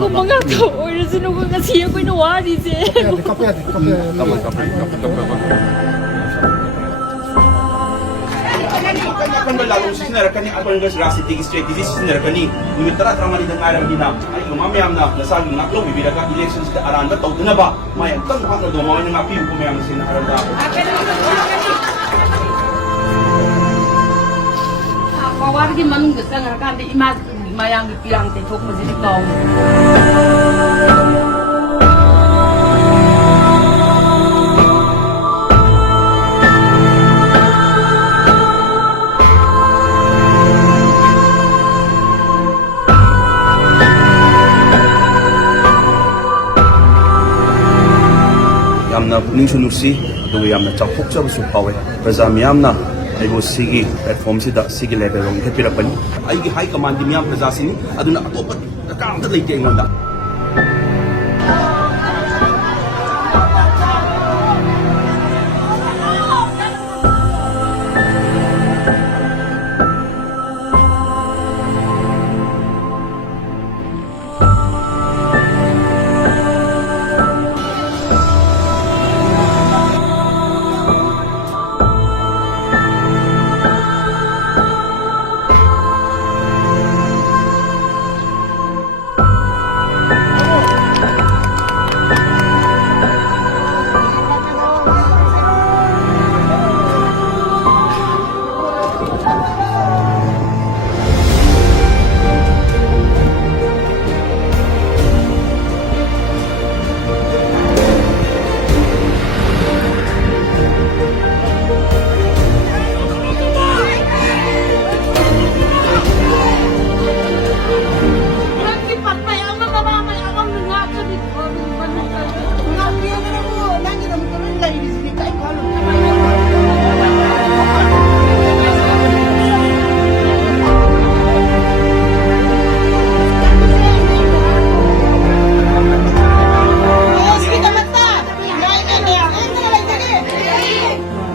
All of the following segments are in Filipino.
Ako mga ka-oras na ko kasi ako'y nawari siya. Kan berlalu sebenarnya kan apa yang rasa tinggi strategi sebenarnya kan ni mitra ramai dengan orang di nam ay mamayam na nasagi ngaklo bibida ka elections ka aranda tau na ba mayan tan ha do mo nga piu ko mayam sin aranda Kawargi manung gusto nga kan di imas mayang piang te tok mo sini kau. yamna puning sunusi do yamna chapuk chabu su pawe prajam yamna aibo sigi platform sida sigi level ong thepira pani aigi high command di miyam praja sini aduna atopa ka amta leite ngonda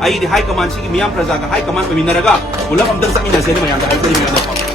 ay di high command sige miyam praja ka high command paminaraga ulam amdang sa mina sini mayang dahil sa mga